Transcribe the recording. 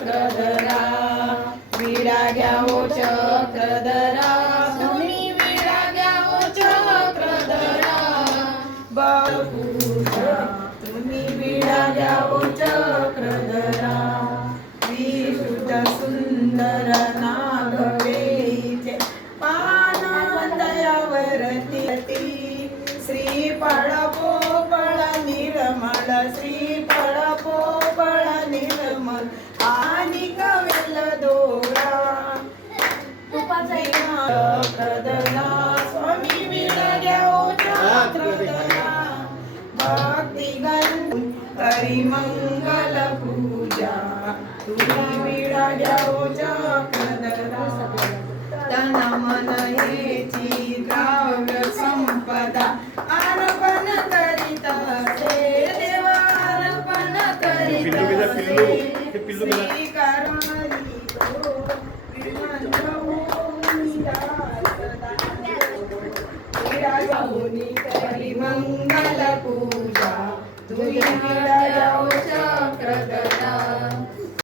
चक्रधरा विडा घ्या ओ चक्रधरा तुम्ही विडा घ्या ओ चक्रधरा बाळपूजा तुम्ही विडा घ्या ओ चक्रधरा विशुद्ध सुंदर नागवेचे पान दयावरती श्रीफळ पोपळ निर्मळ श्रीफळ पोपळ निर्मळ आणि कवेल दोरा चक्रधरा स्वामी विडा घ्या ओ चक्रधरा भक्ती गण करी मंगल पूजा तुम्ही विडा घ्या ओ चक्रधरा तन मन हेची द्रव्य संपदा अर्पण करीत असे देवा अर्पण करीत असे करी मंगल पूजा तुम्ही विडा घ्या ओ चक्रधरा